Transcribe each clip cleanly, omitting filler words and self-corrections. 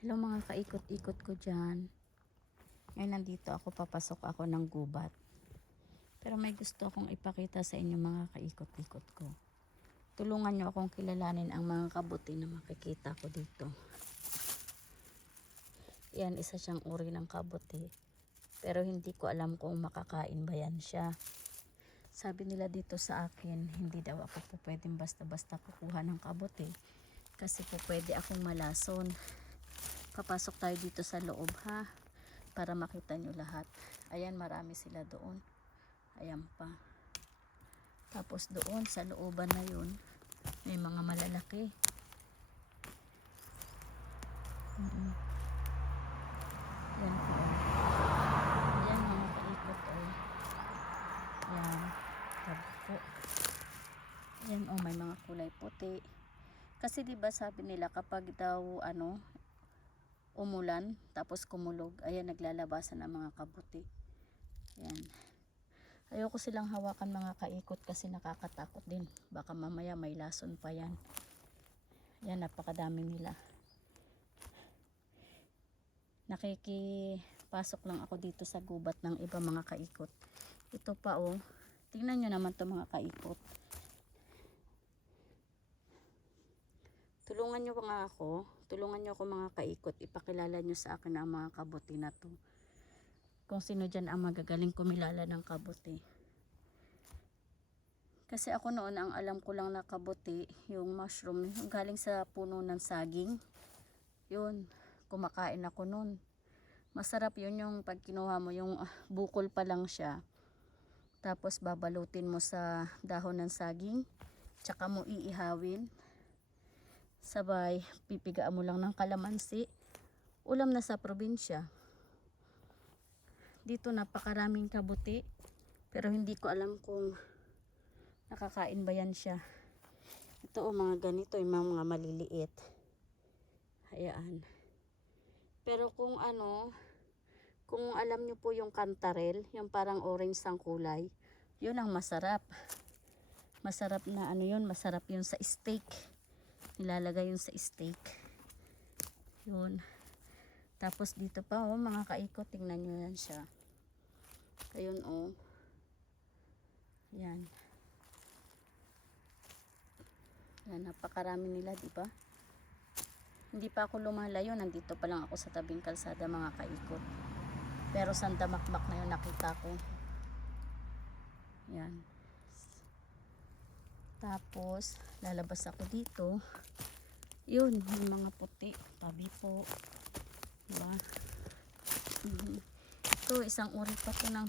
Hello mga kaikot-ikot ko dyan. Ngayon nandito ako, papasok ako ng gubat. Pero may gusto akong ipakita sa inyo mga kaikot-ikot ko. Tulungan nyo akong kilalanin ang mga kabuti na makikita ko dito. Yan, isa siyang uri ng kabuti. Pero hindi ko alam kung makakain ba yan siya. Sabi nila dito sa akin, hindi daw ako po pwedeng basta-basta kukuha ng kabuti. Kasi po pwede akong malason. Papasok tayo dito sa loob ha, para makita nyo lahat. Ayan, marami sila doon. Ayan pa. Tapos doon sa looban na yun, may mga malalaki. Ayan po. Ayan mga kaikot oh. Ayan. Tabi po. Ayan oh, may mga kulay puti. Kasi diba sabi nila kapag daw umulan tapos kumulog, ayan naglalabasan ang mga kabuti. Ayan. Ayoko silang hawakan mga kaikot kasi nakakatakot din. Baka mamaya may lason pa yan. Ayan, napakadami nila. Nakikipasok lang ako dito sa gubat ng iba mga kaikot. Ito pa oh. Tingnan nyo naman to mga kaikot. Tulungan nyo nga ako. Tulungan nyo ako mga kaikot. Ipakilala nyo sa akin ang mga kabuti na to. Kung sino dyan ang magagaling kumilala ng kabuti. Kasi ako noon ang alam ko lang na kabuti, yung mushroom, yung galing sa puno ng saging. Yun, kumakain ako noon. Masarap yun yung pag kinuha mo, yung bukol pa lang siya. Tapos babalutin mo sa dahon ng saging. Tsaka mo iihawin. Sabay, pipigaan mo lang ng kalamansi. Ulam na sa probinsya. Dito napakaraming kabuti. Pero hindi ko alam kung nakakain ba yan siya. Ito o mga ganito, yung mga maliliit. Hayaan. Pero kung kung alam nyo po yung kantarel, yung parang orange ang kulay, yun ang masarap. Masarap na yun, masarap yun sa steak. Nilalagay yun sa steak. Yun. Tapos dito pa oh, mga kaikot, tingnan nyo yan siya. Ayun oh. Yan. Yan, napakarami nila, di ba? Hindi pa ako lumalayo, nandito pa lang ako sa tabing kalsada mga kaikot. Pero sandamakmak na yun nakita ko. Yan. Tapos lalabas ako dito. Yun, yung mga puti. Tabi po. Diba? Ito, isang uri pa to ng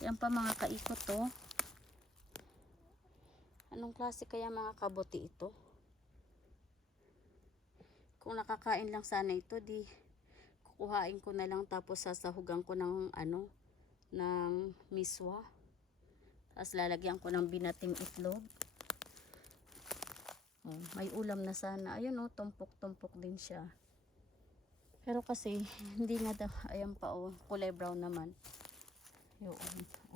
yan pa mga kaikot to. Anong klase kaya mga kabuti ito? Kung nakakain lang sana ito, di kukuhain ko na lang tapos sasahugan ko ng ng miswa. Tapos lalagyan ko ng binating itlog. Oh, may ulam na sana. Ayun oh, tumpok-tumpok din siya. Pero kasi hindi nga daw, ayan pa oh, kulay brown naman. Yun,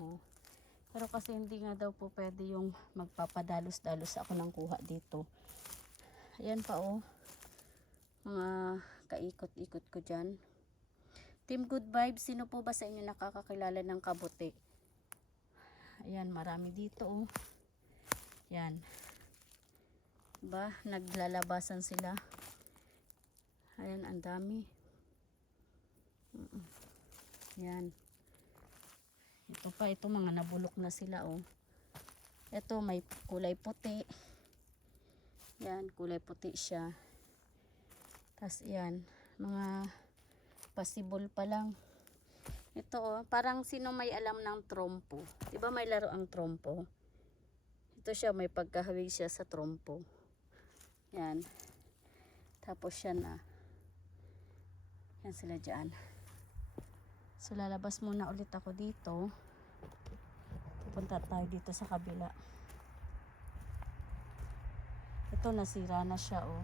oh. Pero kasi hindi nga daw po pwede yung magpapadalos-dalos ako ng kuha dito. Ayan pa oh. Mga kaikot-ikot ko dyan. Team Good Vibes, sino po ba sa inyo nakakakilala ng kabuti? Ayan, marami dito oh. Yan. Diba? Naglalabasan sila. Ayan, ang dami. Yan. Ito pa, ito mga nabulok na sila oh. Ito may kulay puti. Yan, kulay puti siya. Tapos yan, mga pasibol pa lang. Ito oh, parang sino may alam ng trompo. Diba may laro ang trompo? Ito siya, may pagkahawi siya sa trompo. Yan. Tapos yan na. Yan sila dyan. So lalabas muna ulit ako dito. Pupunta tayo dito sa kabila. Ito nasira na siya oh.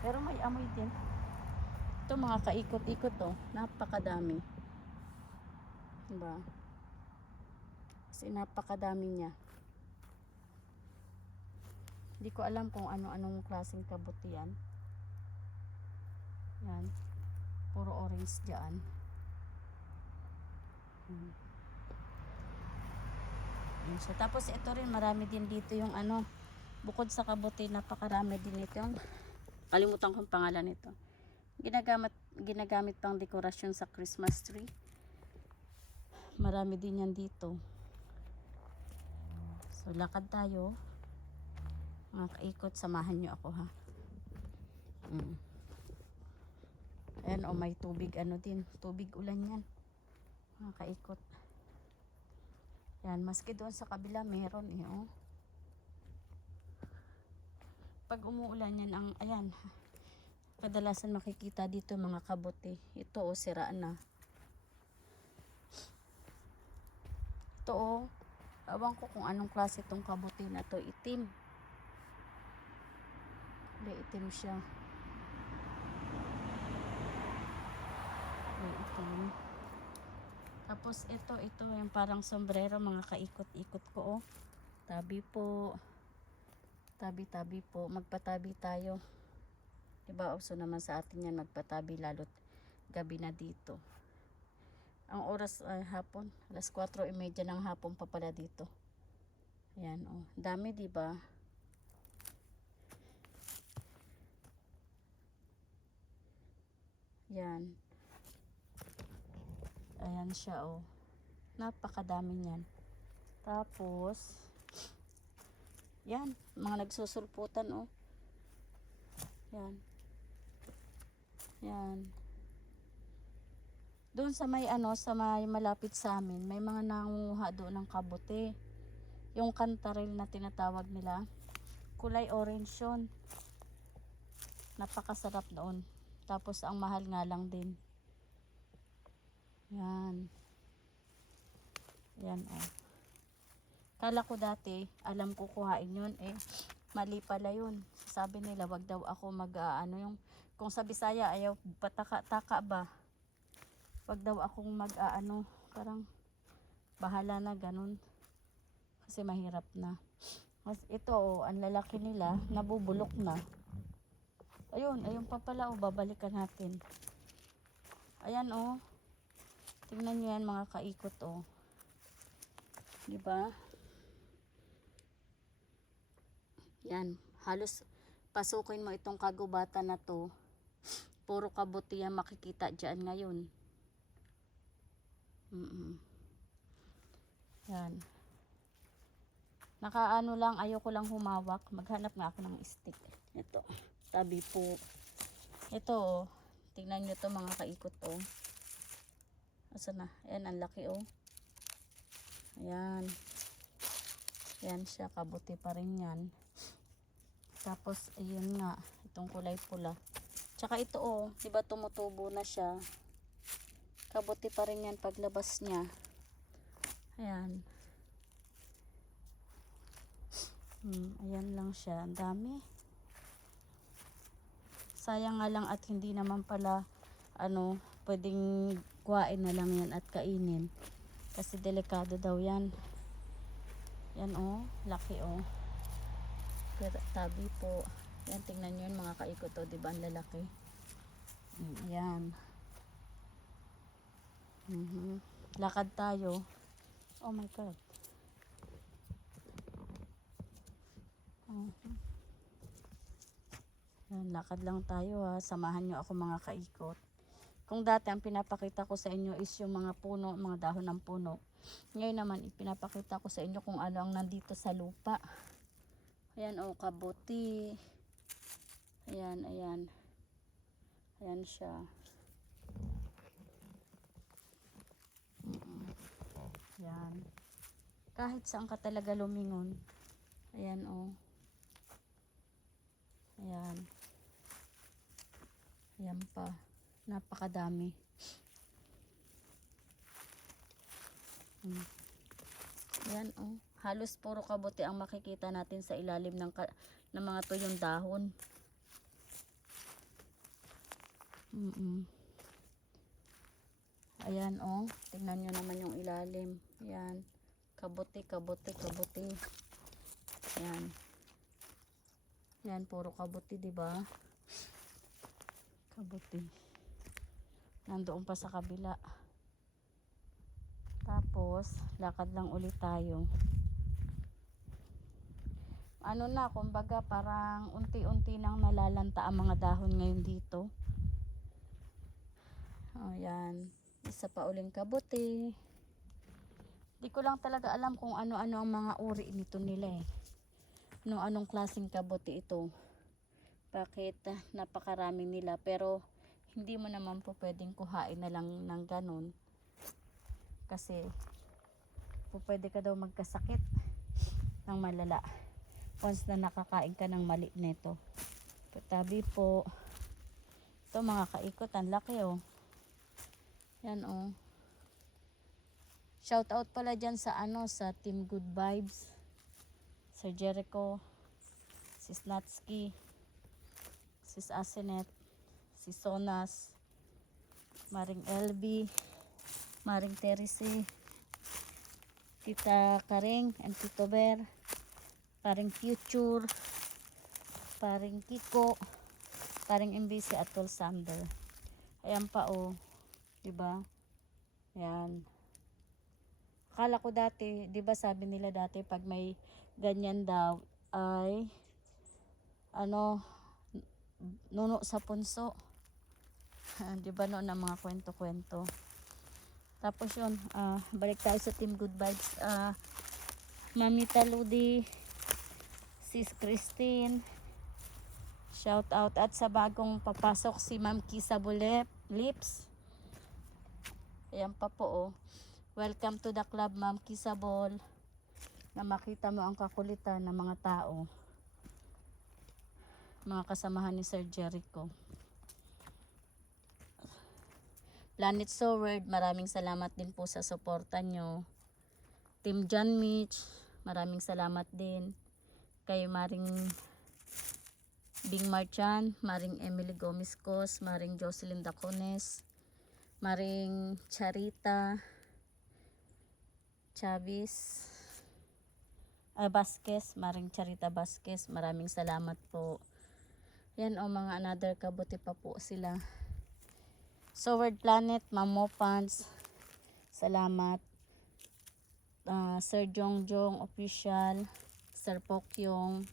Pero may amoy din. Ito mga kaikot-ikot oh. Napakadami. Diba? Kasi napakadami niya. Hindi ko alam kung ano-anong klaseng kabuti yan. Yan. Puro orange dyan. Yan siya. Tapos ito rin, marami din dito yung ano, bukod sa kabuti, napakarami din ito yung, kalimutan kong pangalan nito. Ginagamit pang dekorasyon sa Christmas tree. Marami din yan dito. So, lakad tayo. Mga kaikot, samahan nyo ako ha. Ayan, may tubig ano din. Tubig ulan yan. Mga kaikot. Yan, maski doon sa kabila meron eh, oh. Pag umuulan yan, ayan, kadalasan makikita dito mga kabote. Ito oh, sira na. Ito oh, awan ko kung anong klase itong kabote na to. Itim. Itim siya. Itim. Tapos ito yung parang sombrero, mga kaikot-ikot ko oh. Tabi po. Tabi-tabi po. Magpatabi tayo. Diba, uso naman sa atin yan magpatabi, lalo't gabi na dito. Ang oras ay hapon, alas 4:30 ng hapon pa pala dito. Ayan oh, dami diba? Yan. Ayan siya oh. Napakadami niyan. Tapos yan, mga nagsusulputan oh. Yan. Yan. Doon sa may ano, sa may malapit sa amin, may mga nangunguha doon ng kabote. Yung kantaril na tinatawag nila, kulay orange yun. Napakasarap doon. Tapos ang mahal nga lang din. Yan. Yan oh. Kala ko dati, alam ko kuhain yun eh. Mali pala yun. Sabi nila, wag daw ako ano yung, kung sa Bisaya, ayaw pataka-taka ba? Wag daw akong ano, parang bahala na ganun. Kasi mahirap na. Mas ito oh, ang lalaki nila, nabubulok na. Ayun pa pala oh, babalikan natin. Ayan oh. Tingnan niyo yan mga kaikot oh. 'Di ba? Yan, halos pasukin mo itong kagubatan na to. Puro kabuti yan makikita diyan ngayon. Yan. Nakaano lang, ayoko lang humawak. Maghanap nga ako ng stick. Ito, tabi po. Ito oh, tingnan nyo to mga kaikot oh. Asa na? Ayan, ang laki oh. Ayan. Ayan siya, kabuti pa rin yan. Tapos, ayun nga, itong kulay pula. Tsaka ito oh, diba tumutubo na siya. Kabuti pa rin yan paglabas niya. Ayan. Ayan lang siya. Ang dami. Sayang nga lang at hindi naman pala ano, pwedeng kuhain na lang yan at kainin. Kasi delikado daw yan. Yan oh, laki oh. Pero tabi po. Yan, tingnan nyo yun mga kaikot oh, diba ang lalaki. Ayan. Lakad tayo. Oh my God. Yan, lakad lang tayo ha. Samahan nyo ako mga kaikot. Kung dati ang pinapakita ko sa inyo is yung mga puno, mga dahon ng puno. Ngayon naman ipinapakita ko sa inyo kung ano ang nandito sa lupa. Ayan oh, kabuti. Ayan, ayan. Ayan siya. Ayan. Kahit saan ka talaga lumingon. Ayan oh. Ayan. Ayan pa. Napakadami. Ayan oh. Halos puro kabuti ang makikita natin sa ilalim ng mga tuyong dahon. Ayan oh. Tingnan nyo naman yung ilalim. Ayan. Kabuti, kabuti, kabuti. Ayan. Ayan, puro kabuti, diba? kabuti. Nandoon pa sa kabila. Tapos, lakad lang ulit tayo. Ano na, kumbaga parang unti-unti nang nalalanta ang mga dahon ngayon dito. Ayan. Isa pa uling kabuti. Di ko lang talaga alam kung ano-ano ang mga uri nito nila eh. Anong klaseng kabuti ito. Bakit napakarami nila. Pero hindi mo naman po pwedeng kuhain na lang ng ganun. Kasi po pwede ka daw magkasakit ng malala. Once na nakakain ka ng mali nito. Patabi po. Ito mga kaikot. Ang laki oh. Yan oh. Shout out pala dyan sa sa Team Good Vibes. Sir Jericho, Sis Natski, Sis Asinet, Sis Sonas, Maring LB, Maring Teresi, Tita Karing and Tito Bear, Paring Future, Paring Kiko, Paring MBC at Tol Sander. Ayan pa oh. Diba? Ayan. Akala ko dati, 'di ba sabi nila dati pag may ganyan daw ay nuno sa punso. 'Di ba noon ang mga kwento-kwento. Tapos 'yun, balik tayo sa Team Good Vibes. Mami Taludi, Sis Christine. Shout out at sa bagong papasok si Ma'am Kisa Lips. Ayan pa po oh. Welcome to the club, Ma'am Kisabol. Na makita mo ang kakulitan ng mga tao. Mga kasamahan ni Sir Jericho. Planet Soward, maraming salamat din po sa suporta nyo. Team John Mitch, maraming salamat din. Kay Maring Bing Marchan, Maring Emily Gomez Cos, Maring Jocelyn Dacones, Maring Charita Chavis Vasquez, Maring Charita Vasquez, maraming salamat po. Yan o mga another kabuti pa po sila. Soward Planet, Mamo Pants, salamat. Sir Jongjong Official, Sir Pokyong,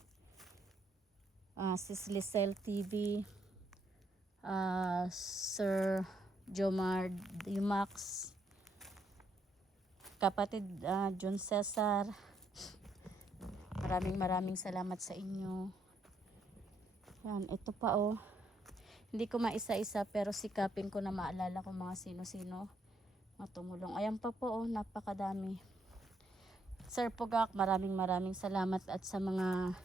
Sis Lisel TV, Sir Jomar Dimax, kapatid John Cesar, maraming salamat sa inyo. Yan, ito pa oh. Hindi ko maisa-isa pero sikapin ko na maalala kung mga sino-sino matumulong. Ayan pa po oh, napakadami. Sir Pugak, maraming salamat at sa mga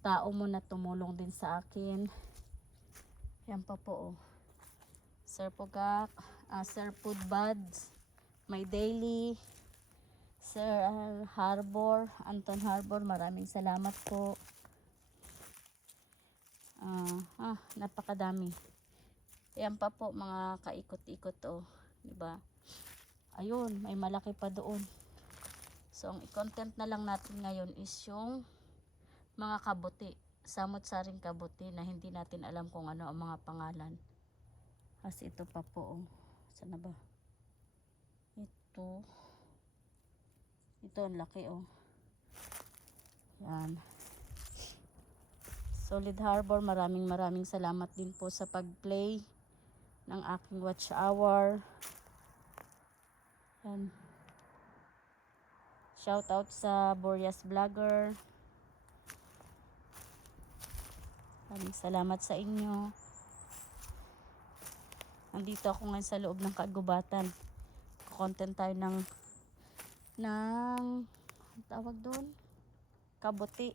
tao mo na tumulong din sa akin. Ayan pa po oh. Sir Pugak, Sir Foodbuds, My Daily, Sir Harbor, Anton Harbor, maraming salamat po. Napakadami. Ayan pa po mga kaikot-ikot oh, 'di ba? Ayun, may malaki pa doon. So ang i-content na lang natin ngayon is yung mga kabuti, samot-saring kabuti na hindi natin alam kung ano ang mga pangalan. Kasi ito pa po oh. Saan na ba? Ito ang laki oh. Yan. Solid Harbor, maraming salamat din po sa pag-play ng aking watch hour. Yan. Shout out sa Boreas Vlogger. Maraming salamat sa inyo. Nandito ako ngayon sa loob ng kagubatan. Content tayo ng tawag doon, kabuti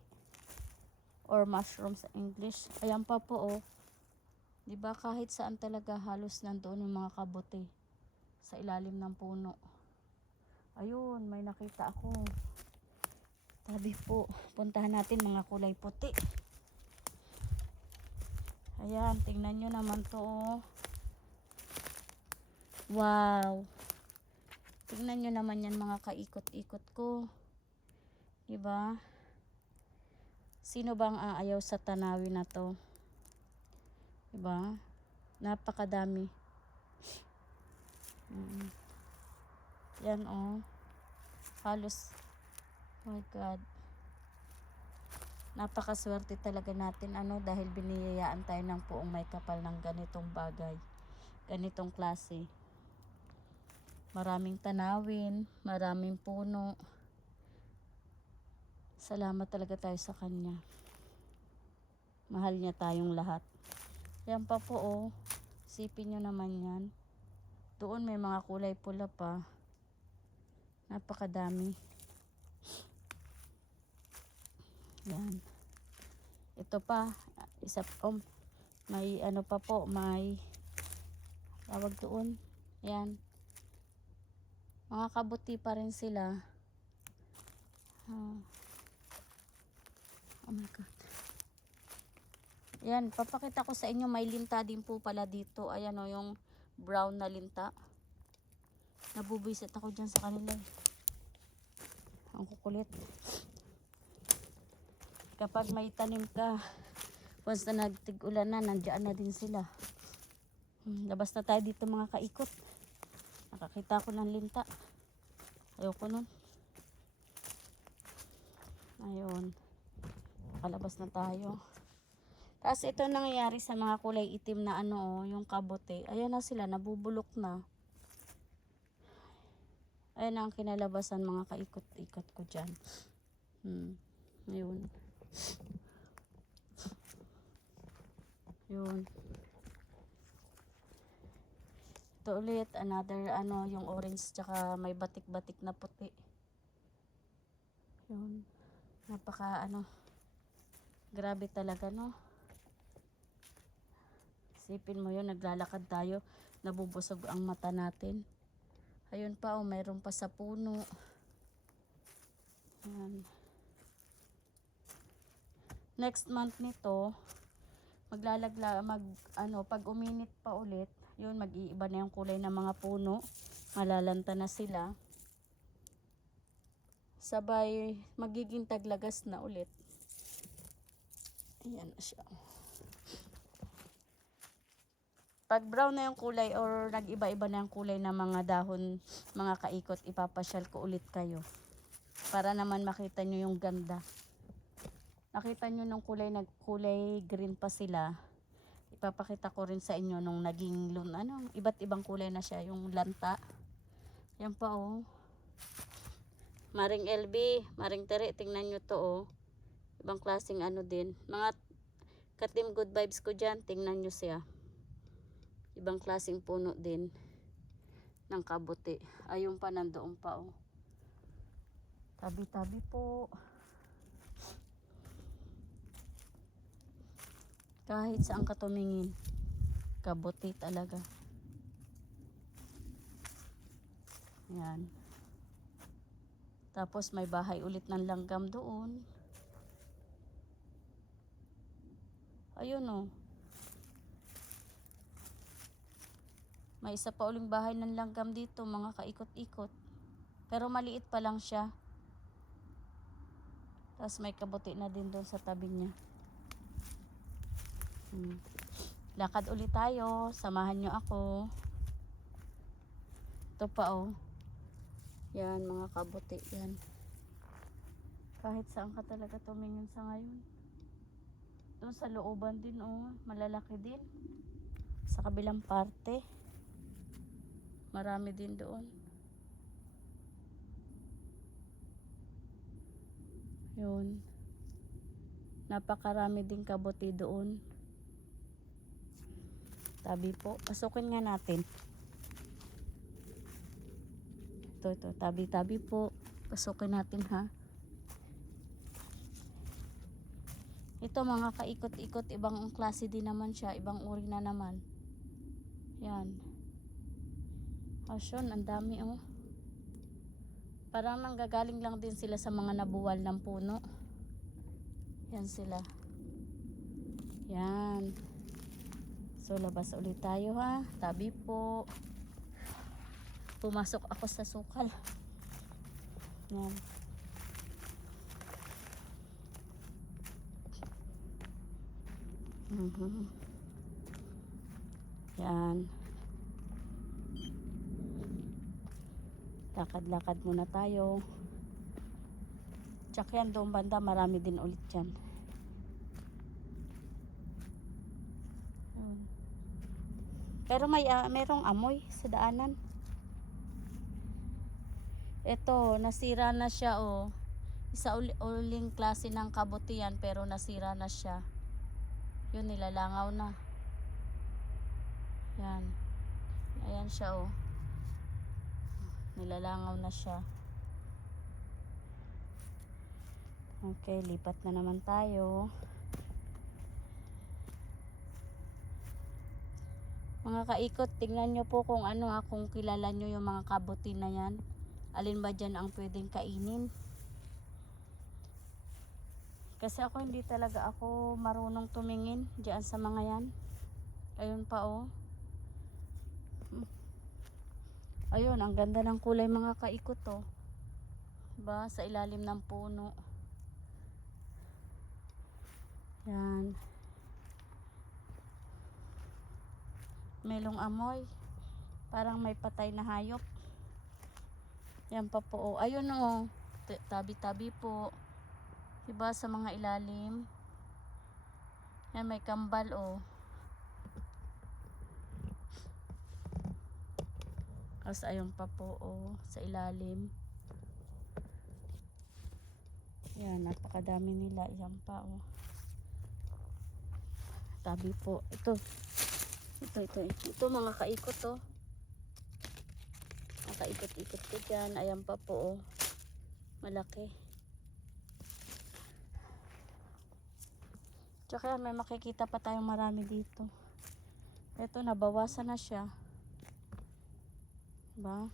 or mushroom sa English. Ayan pa po oh. 'Di ba kahit saan talaga halos nandoon yung mga kabuti sa ilalim ng puno. Ayun, may nakita ako. Tabi po, puntahan natin mga kulay puti. Ayan, tingnan nyo naman to oh. Wow. Tingnan nyo naman yan mga kaikot-ikot ko. Diba? Sino bang aayaw sa tanawin na to? Diba? Napakadami. Yan oh. Halos, oh my God. Napakaswerte talaga natin dahil biniyayaan tayo ng Poong may kapal ng ganitong bagay. Ganitong klase. Maraming tanawin, maraming puno. Salamat talaga tayo sa kanya. Mahal niya tayong lahat. Yan pa po oh. Sipin nyo naman yan. Doon may mga kulay pula pa. Napakadami. Yan. Ito pa. Isa may pa po. May tawag doon. Yan. Mga kabuti pa rin sila. Oh my God. Yan, papakita ko sa inyo, may linta din po pala dito. Ayan o, yung brown na linta. Nabubisit ako dyan sa kanila. Ang kukulit. Kapag may tanim ka, once na nagtig-ulan na, nandiyan na din sila. Labas na tayo dito mga kaikot. Nakakita ko ng linta. Ayoko nun. Ayun. Nakalabas na tayo. Tapos ito nangyayari sa mga kulay itim na yung kabote. Ayan na sila, nabubulok na. Ayan ang kinalabasan mga kaikot-ikot ko dyan. Ayun. Yun. Ito ulit, another yung orange tsaka may batik-batik na puti. Yun. Napaka grabe talaga no. Isipin mo yun, naglalakad tayo, nabubusog ang mata natin. Ayun pa mayroon pa sa puno. Ayan. Next month nito, pag uminit pa ulit, yun mag-iiba na yung kulay ng mga puno. Malalanta na sila. Sabay, magiging taglagas na ulit. Ayan na siya. Pag brown na yung kulay or nag-iba-iba na yung kulay ng mga dahon, mga kaikot, ipapasyal ko ulit kayo. Para naman makita nyo yung ganda. Nakita nyo nung kulay green pa sila. Ipapakita ko rin sa inyo nung naging iba't ibang kulay na siya, yung lanta. Yan pa oh. Maring LB, Maring Tere, tingnan nyo to oh. Ibang klaseng din. Mga ka-team good vibes ko dyan, tingnan nyo siya. Ibang klaseng puno din ng kabuti. Ayun pa, nandoon pa oh. Tabi-tabi po. Kahit saan ka tumingin, kabuti talaga. Yan. Tapos may bahay ulit ng langgam doon. Ayun oh. May isa pa uling bahay ng langgam dito, mga kaikot-ikot. Pero maliit pa lang siya. Tapos may kabuti na din doon sa tabi niya. Lakad ulit tayo. Samahan nyo ako. Ito pa oh. Yan, mga kabuti. Yan. Kahit saan ka talaga tumingin sa ngayon. Doon sa looban din oh. Malalaki din. Sa kabilang parte. Marami din doon. Yun. Napakarami din kabuti doon. Tabi po. Pasukin nga natin. Ito. Tabi-tabi po. Pasukin natin ha. Ito mga kaikot-ikot. Ibang klase din naman siya. Ibang uri na naman. Yan. Asyon, ang dami oh. Parang nanggagaling lang din sila sa mga nabuwal ng puno. Yan sila. Yan. So labas ulit tayo ha. Tabi po. Pumasok ako sa sukal. Yan. Yan. Lakad-lakad muna tayo. Tsaka yan doon banda, marami din ulit yan. Pero merong amoy sa daanan. Ito, nasira na siya oh. Isa uling klase ng kabuti yan, pero nasira na siya. Yun, nilalangaw na. Yan. Ayan siya oh. Nilalangaw na siya. Okay, lipat na naman tayo. Mga kaikot, tingnan nyo po kung ano kung kilala nyo yung mga kabuti na yan. Alin ba dyan ang pwedeng kainin? Kasi ako hindi talaga ako marunong tumingin dyan sa mga yan. Ayun pa oh. Ayun, ang ganda ng kulay mga kaikot oh. Diba? Sa ilalim ng puno. Yan. Melong amoy. Parang may patay na hayop. Yan pa po oh. Ayun oh. Tabi-tabi po. Diba sa mga ilalim. Yan, may kambal oh. Tapos ayun pa po oh, sa ilalim. Yan, napakadami nila. Yan pa oh. Tabi po. Ito mga kaikot oh. Nakaikot-ikot ko dyan. Ayan pa po oh. Malaki. Tsaka yan, may makikita pa tayong marami dito. Ito, nabawasan na siya. Diba?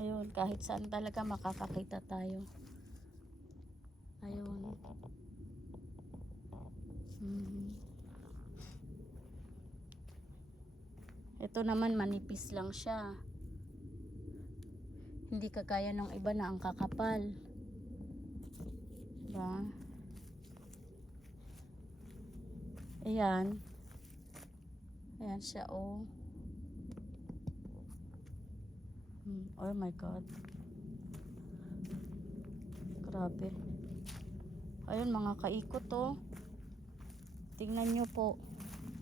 Ayun, kahit saan talaga makakakita tayo. Ayun. Ito naman manipis lang siya. Hindi kagaya ng iba na ang kakapal. Diba? Ayan. Ayan siya oh. Oh my God. Grabe. Ayun mga kaikot oh. Tingnan nyo po.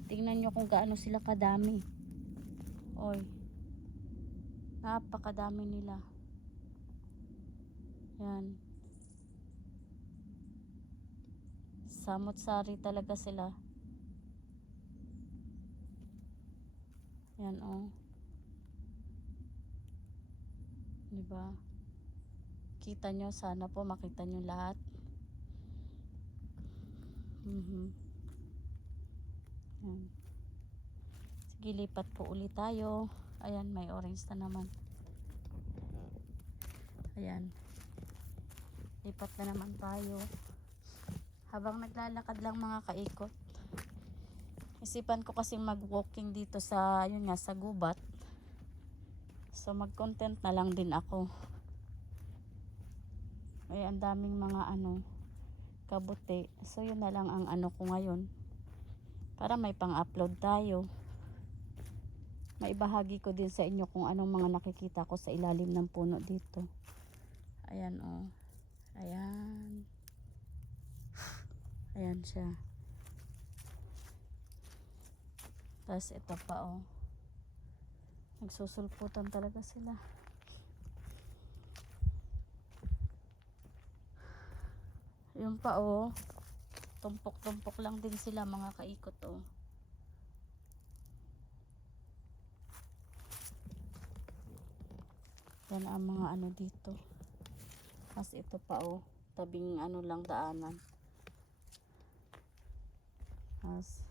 Tingnan nyo kung gaano sila kadami. Oy. Napakadami nila. Yan. Samot-sari talaga sila. Yan oh. Diba? Kita nyo, sana po makita nyo lahat. Yan. Sige, lipat po ulit tayo. Ayan, may orange na naman. Ayan. Lipat na naman tayo. Habang naglalakad lang mga kaikot. Isipan ko kasi mag-walking dito sa, yun nga, sa gubat. So mag-content na lang din ako. Ay, ang daming mga kabuti. So yun na lang ang ko ngayon. Para may pang-upload tayo. Maibahagi ko din sa inyo kung anong mga nakikita ko sa ilalim ng puno dito. Ayan oh. Ayan. Ayan siya. Tapos ito pa oh. Nagsusulputan talaga sila. Yung pa oh. Tumpok-tumpok lang din sila mga kaikot oh. Yan ang mga dito. Mas ito pa oh. Tabing lang daanan. Mas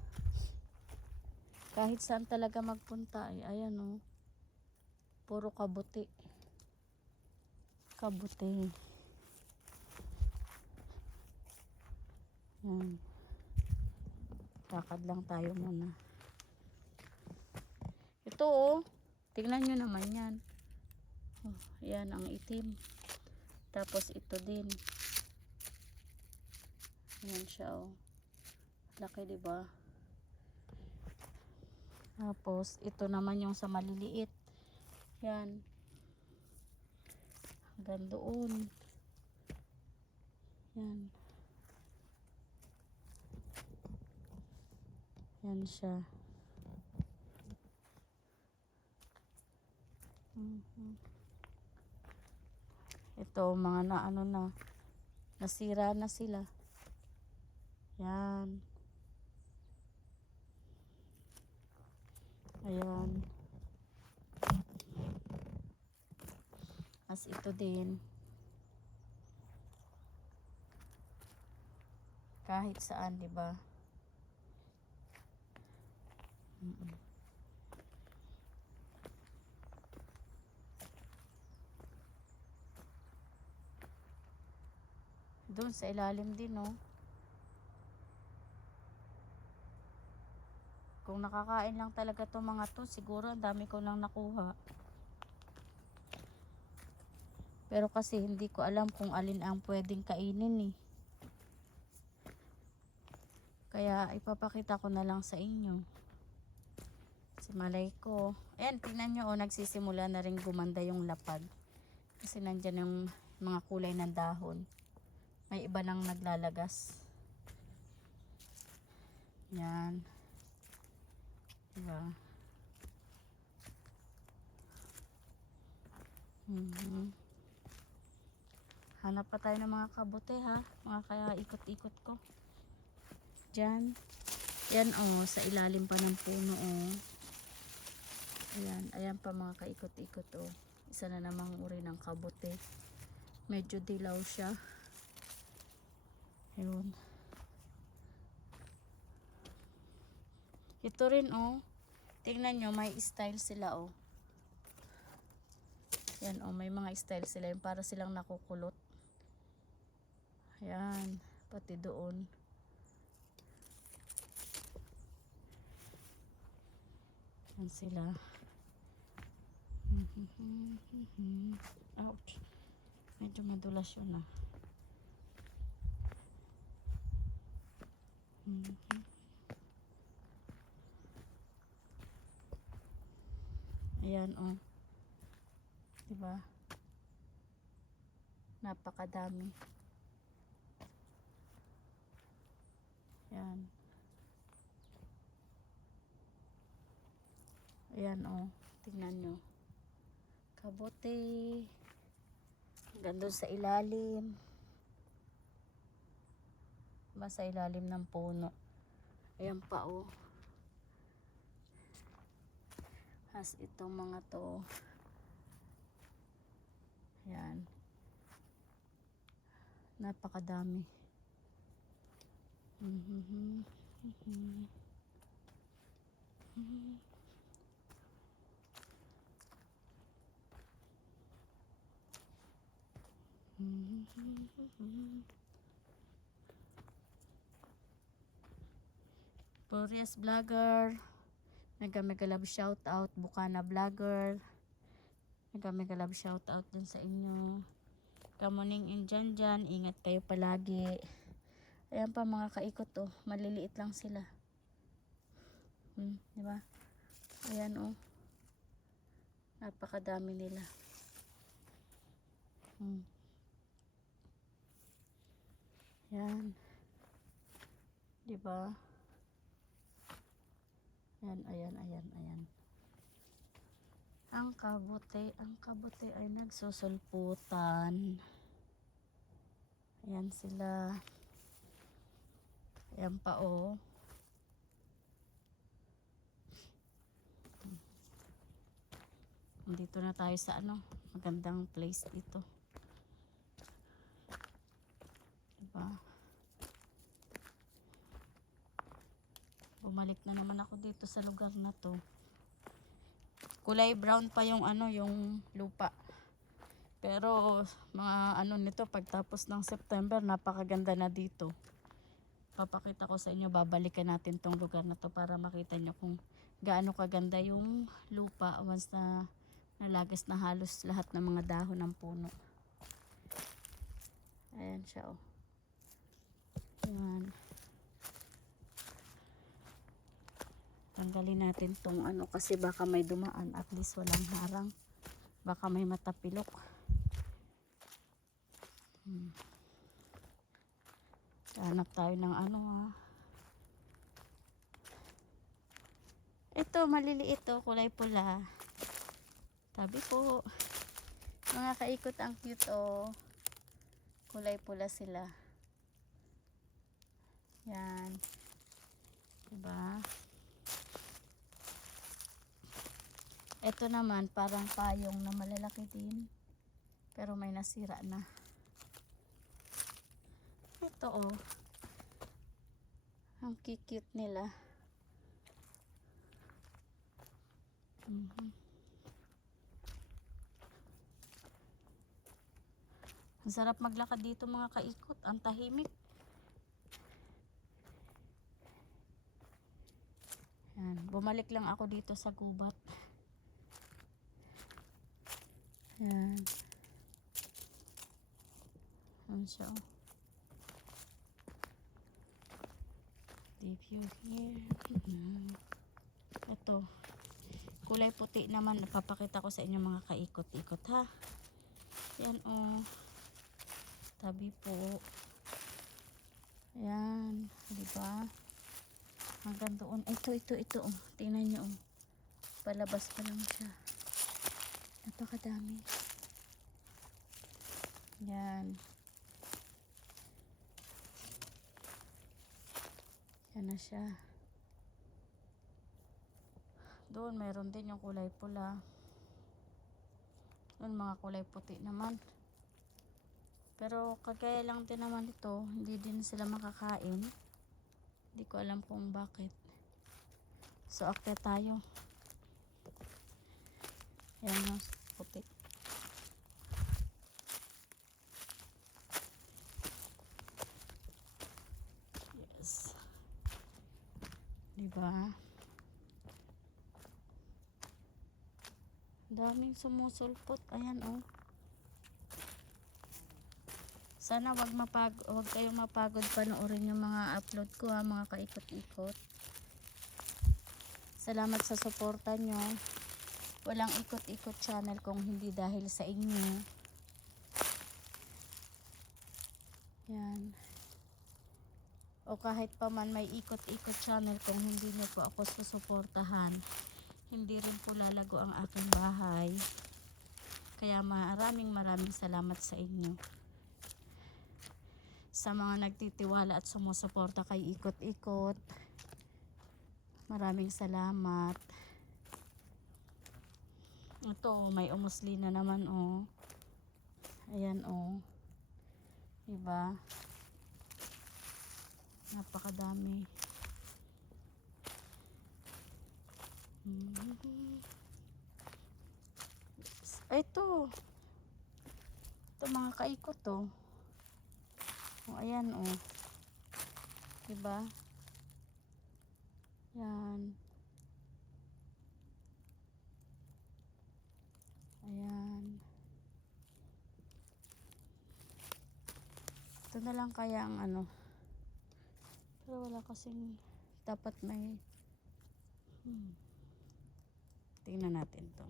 kahit saan talaga magpunta ay ayan oh. Puro kabuti. Kabuti. Yan. Lakad lang tayo muna. Ito oh. Tingnan nyo naman yan. Oh, yan ang itim. Tapos ito din. Yan siya oh. Laki, diba? Tapos, ito naman yung sa maliliit. Yan. Hanggang doon. Yan. Yan siya. Ito, mga nasira na sila. Yan. Ayan. As ito din. Kahit saan, diba? Doon sa ilalim din, no? Kung nakakain lang talaga to mga to, siguro ang dami ko lang nakuha. Pero kasi hindi ko alam kung alin ang pwedeng kainin eh. Kaya ipapakita ko na lang sa inyo. Si malay ko. Ayan, tingnan nyo oh, nagsisimula na rin gumanda yung lapad. Kasi nandyan yung mga kulay ng dahon. May iba nang naglalagas. Yan. Diba? Hanap pa tayo ng mga kabote ha. Mga kaya ikot-ikot ko. Diyan. Yan oh, sa ilalim pa ng puno oh. Ayan, ayan pa mga kaikot-ikot oh. Isa na namang uri ng kabote. Medyo dilaw siya. Ayun. Ito rin oh. Tingnan nyo, may style sila oh. Yan oh, may mga style sila. Yung para silang nakukulot. Ayan, pati doon. Yan sila. Ouch. Medyo madulas yun ah. Ayan oh. Diba? Napakadami. Ayan. Ayan oh. Tingnan nyo. Kabote. Hanggang doon sa ilalim. Diba sa ilalim ng puno. Ayan pa oh. Has itong mga to. Ayan. Napakadami. Purias Vlogger. Mega love shout out. Bukana Vlogger. Mega love shout out dun sa inyo. Kamuning Indian dyan. Ingat kayo palagi. Ayan pa mga kaikot oh. Maliliit lang sila. Diba? Ayan oh. Napakadami nila. Yan. Diba? Ayan. Ang kabote ay nagsusulputan. Ayan sila. Ayan pa oh. Dito na tayo sa magandang place dito. Diba? Bumalik na naman ako dito sa lugar na to. Kulay brown pa yung yung lupa. Pero mga nito pagtapos ng September napakaganda na dito. Papakita ko sa inyo, babalikan natin tong lugar na to para makita nyo kung gaano kaganda yung lupa once na nalagas na halos lahat ng mga dahon ng puno. Ayan siya oh. Yan. Tanggalin natin tong ano kasi baka may dumaan, at least walang harang, baka may matapilok. Hanap tayo ng ano ha. Ito maliliit to, kulay pula. Tabi po. Mga kaikot, ang cute oh. Kulay pula sila. Yan. Diba? Ito naman parang payong na malalaki din. Pero may nasira na. Ito oh. Ang cute nila. Ang sarap maglakad dito mga kaikot. Ang tahimik. Yan. Bumalik lang ako dito sa gubat. Yan. Yan siya oh. Deep view here. Ito. Kulay puti naman. Napapakita ko sa inyo mga kaikot-ikot ha. Yan oh. Tabi po. Yan. Diba? Hanggang doon. Ito oh. Tingnan nyo oh. Palabas pa lang siya. Napakadami. Yan. Yan na siya. Doon mayroon din yung kulay pula. Doon mga kulay puti naman. Pero kagaya lang din naman ito, hindi din sila makakain. Hindi ko alam kung bakit. So akte tayo. Yan yung puti. Yes. Diba? Daming sumusulpot. Ayan oh. Sana wag kayong mapagod panoorin yung mga upload ko ha, mga kaikot-ikot. Salamat sa suporta nyo. Walang ikot-ikot channel kung hindi dahil sa inyo. Yan. O kahit pa man may ikot-ikot channel, kung hindi nyo po ako susuportahan, hindi rin po lalago ang aking bahay. Kaya maraming salamat sa inyo. Sa mga nagtitiwala at sumusuporta kay ikot-ikot, maraming salamat. Ito may umusli na naman oh. Ayan oh. Diba? Napakadami. Ito mga kaikot oh. Oh, ayan oh. Diba? Yan. Ayan. Ito na lang kaya ang ano. Pero wala kasing dapat may tingnan natin to.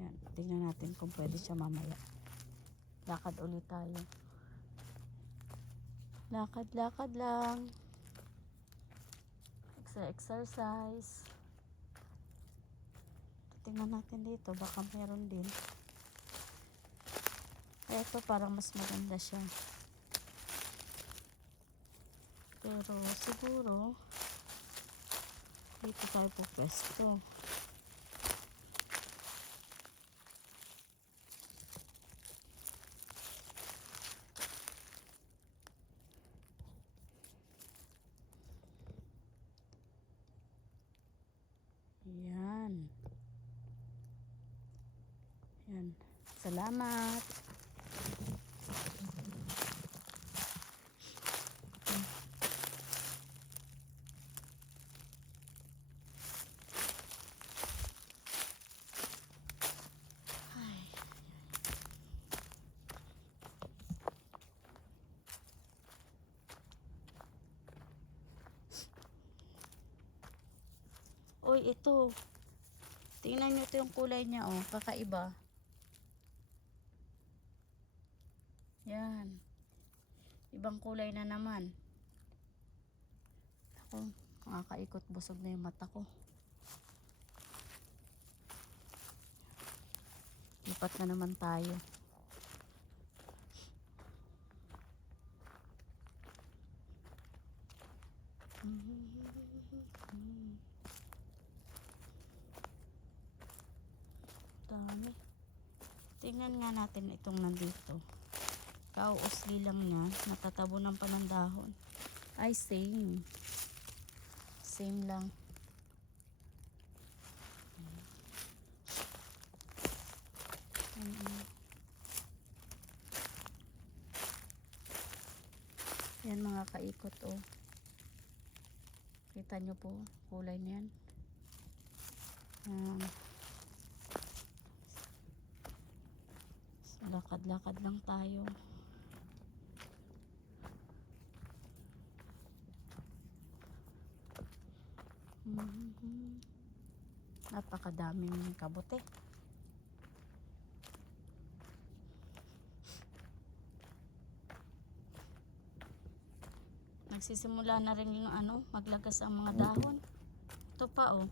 Yan, tingnan natin kung pwede siya mamaya. Lakad ulit tayo. Lakad lang. Exercise. Tingnan natin dito, baka meron din. Ito parang mas maganda siya. Pero siguro dito tayo pupwesto. Yan. Yan. Salamat. Uy, ito. Tingnan nyo ito yung kulay niya, oh. Kakaiba. Yan. Ibang kulay na naman. Ako, nakakaikot, busog na yung mata ko. Lipat na naman tayo. Dami. Tingnan nga natin itong nandito. Kauusli lang niya. Natatabunan pa ng dahon. Ay, same. Same lang. Yan mga kaikot, oh. Kita nyo po kulay niyan. So, lakad-lakad lang tayo. Napakadaming kabote. Nagsisimula na rin yung maglagas ang mga dahon. Ito pa, oh.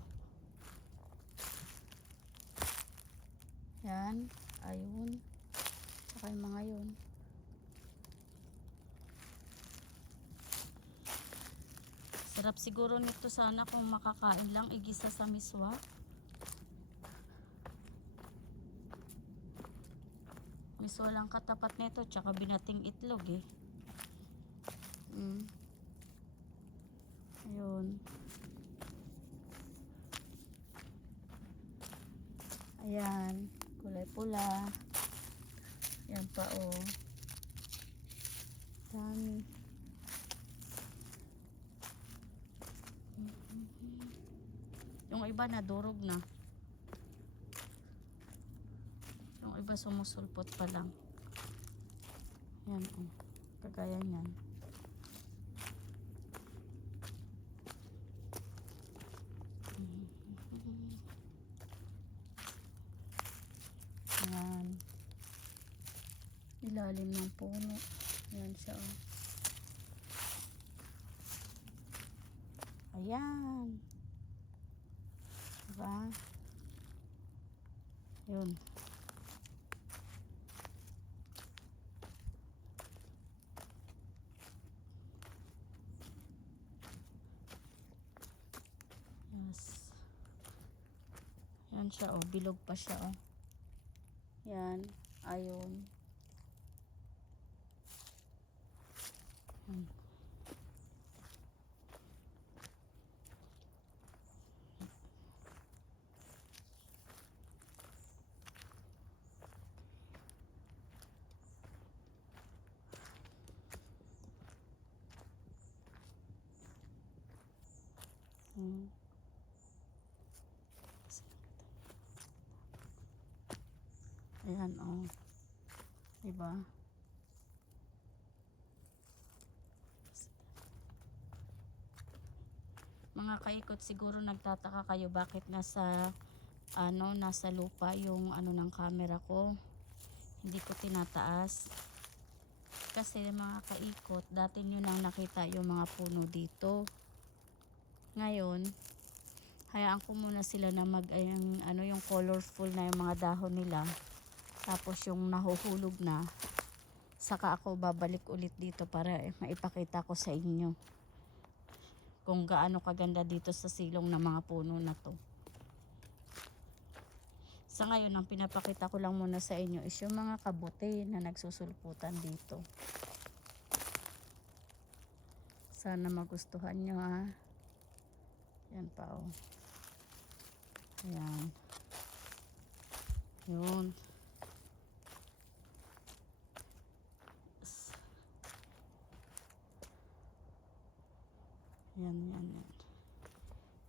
Yan, ayun. Saka yung mga yun. Sarap siguro nito sana kung makakain lang, igisa sa miswa. Miswa lang katapat nito, tsaka binating itlog eh. Ayun. Ayan, kulay pula. Yan pa, oh. Dami. Yung iba nadurog na. Yung iba sumusulpot pa lang. Yan, oh. Kagaya niyan. Yan. Ilalim ng puno. Yan siya, oh. Ayan. Diba? Yun. Yes. Yan siya, oh. Bilog pa siya, oh. Yan. Ayun. Ayan, oh. Diba? Mga kaikot, siguro nagtataka kayo bakit nasa lupa yung ng camera ko. Hindi ko tinataas. Kasi mga kaikot, dati nyo nang nakita yung mga puno dito. Ngayon, hayaan ko muna sila na yung colorful na yung mga dahon nila. Tapos yung nahuhulog na, saka ako babalik ulit dito para maipakita ko sa inyo kung gaano kaganda dito sa silong ng mga puno na to. Sa ngayon, ang pinapakita ko lang muna sa inyo is yung mga kabote na nagsusulputan dito. Sana magustuhan nyo, ha. Yan pa, oh. Ayan. Yun. Yan.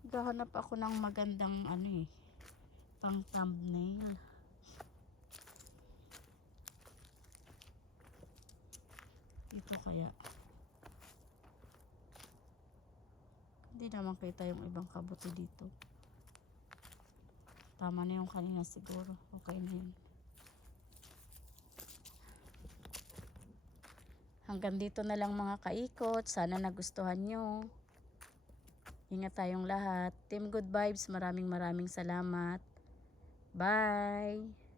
Gahanap ako ng magandang pang thumbnail. Ito kaya. Hindi naman kita yung ibang kabote dito. Tama na yung kanina siguro. Okay na yun. Hanggang dito na lang mga kaikot. Sana nagustuhan nyo. Ingat tayong lahat. Team Good Vibes, maraming salamat. Bye!